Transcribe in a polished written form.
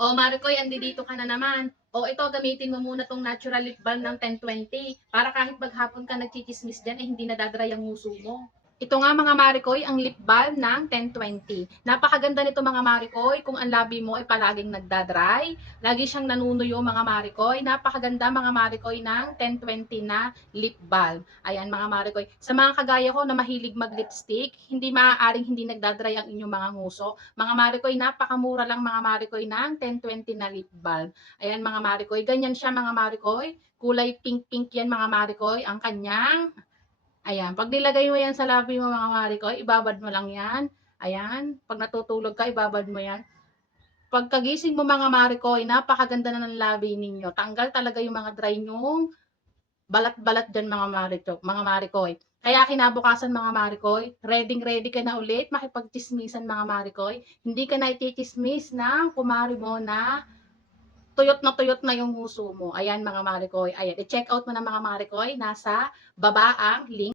O Maricoy, andi dito ka na naman. O ito, gamitin mo muna tong natural lip balm ng 1020 para kahit maghapon ka nagchichismis dyan, hindi nadadry ang nguso mo. Ito nga mga Maricoy, ang lip balm ng 1020. Napakaganda nito mga Maricoy kung ang labi mo ay palaging nagdadry. Lagi siyang nanunuyo mga Maricoy. Napakaganda mga Maricoy ng 1020 na lip balm. Ayan mga Maricoy. Sa mga kagaya ko na mahilig mag-lipstick, hindi maaaring hindi nagdadry ang inyong mga nguso. Mga Maricoy, napakamura lang mga Maricoy ng 1020 na lip balm. Ayan mga Maricoy. Ganyan siya mga Maricoy. Kulay pink-pink yan mga Maricoy. Ang kanyang ayan, pag nilagay mo yan sa labi mo mga Maricoy, ibabad mo lang yan. Ayan, pag natutulog ka, ibabad mo yan. Pagkagising mo mga Maricoy, napakaganda na ng labi ninyo. Tanggal talaga yung mga dry nyong balat-balat dyan mga Maricoy. Kaya kinabukasan mga Maricoy, ready ka na ulit makipagchismisan mga Maricoy. Hindi ka na itichismis ng kumari mo na tuyot na yung huso mo. Ayan mga Maricoy. Ayan, i-check out mo na mga Maricoy. Nasa baba ang link.